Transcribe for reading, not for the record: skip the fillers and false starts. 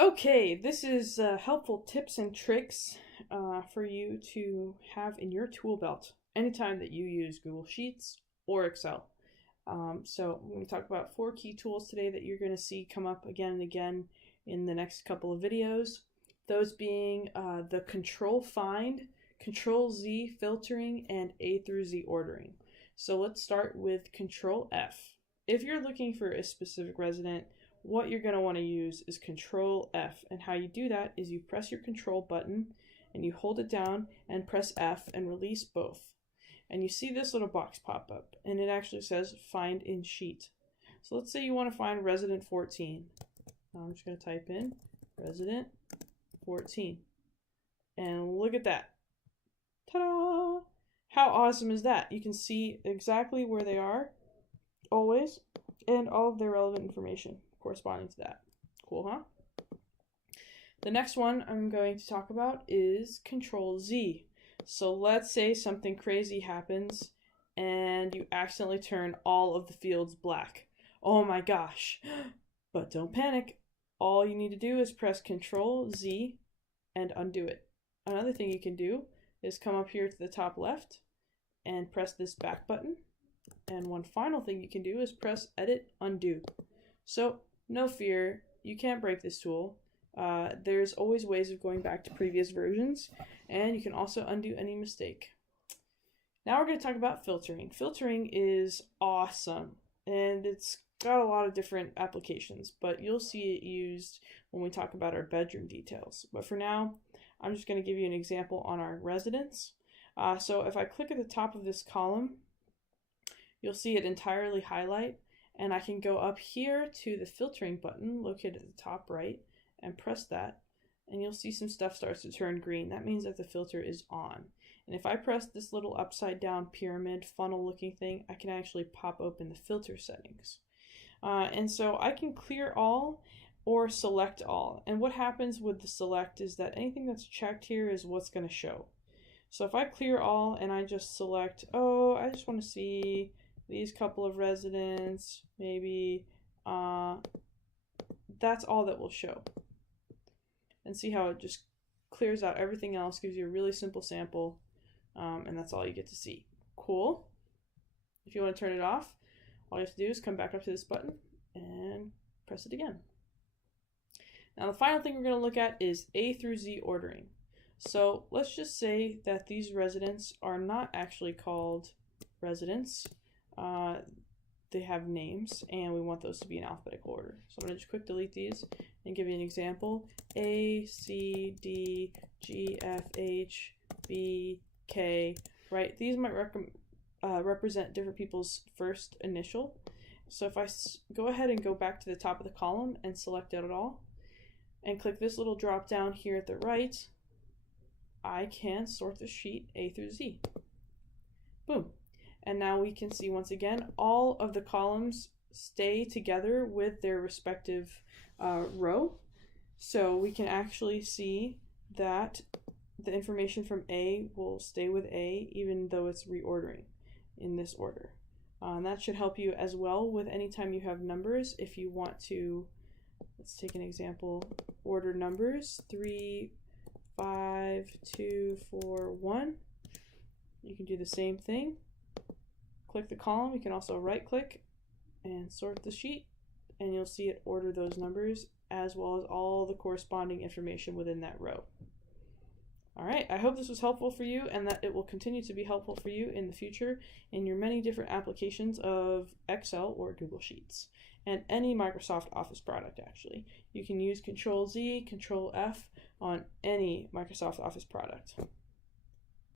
Okay, this is helpful tips and tricks for you to have in your tool belt anytime that you use Google Sheets or Excel. So I'm going to talk about 4 key tools today that you're going to see come up again and again in the next couple of videos. Those being the Control Find, Control Z filtering, and A through Z ordering. So let's start with Control F. If you're looking for a specific resident, what you're going to want to use is Control F. And how you do that is you press your Control button and you hold it down and press F and release both. And you see this little box pop up and it actually says Find in Sheet. So let's say you want to find resident 14. I'm just going to type in resident 14. And look at that. Ta-da! How awesome is that? You can see exactly where they are, always, and all of their relevant information corresponding to that. Cool, huh? The next one I'm going to talk about is Control Z. So let's say something crazy happens and you accidentally turn all of the fields black. Oh my gosh. But don't panic. All you need to do is press Control Z and undo it. Another thing you can do is come up here to the top left and press this back button. And one final thing you can do is press Edit Undo. So no fear, you can't break this tool. There's always ways of going back to previous versions, and you can also undo any mistake. Now we're going to talk about filtering. Filtering is awesome, and it's got a lot of different applications, but you'll see it used when we talk about our bedroom details. But for now, I'm just going to give you an example on our residence. So if I click at the top of this column, you'll see it entirely highlight, and I can go up here to the filtering button located at the top right and press that, and you'll see some stuff starts to turn green. That means that the filter is on. And if I press this little upside down pyramid funnel looking thing, I can actually pop open the filter settings. And so I can clear all or select all. And what happens with the select is that anything that's checked here is what's going to show. So if I clear all and I just select, oh, I just want to see these couple of residents, maybe, that's all that will show. And see how it just clears out everything else, gives you a really simple sample, and that's all you get to see. Cool. If you want to turn it off, all you have to do is come back up to this button and press it again. Now the final thing we're going to look at is A through Z ordering. So let's just say that these residents are not actually called residents. They have names, and we want those to be in alphabetical order. So I'm going to just quick delete these and give you an example. A, C, D, G, F, H, B, K, right? These might represent different people's first initial. So if I go ahead and go back to the top of the column and select it all, and click this little drop down here at the right, I can sort the sheet A through Z. Boom. And now we can see once again, all of the columns stay together with their respective row. So we can actually see that the information from A will stay with A even though it's reordering in this order. And that should help you as well with any time you have numbers. If you want to, let's take an example, order numbers 3, 5, 2, 4, 1. You can do the same thing. Click the column. You can also right click and sort the sheet, and you'll see it order those numbers as well as all the corresponding information within that row. All right, I hope this was helpful for you and that it will continue to be helpful for you in the future in your many different applications of Excel or Google Sheets and any Microsoft Office product actually. You can use Control Z, Control F on any Microsoft Office product.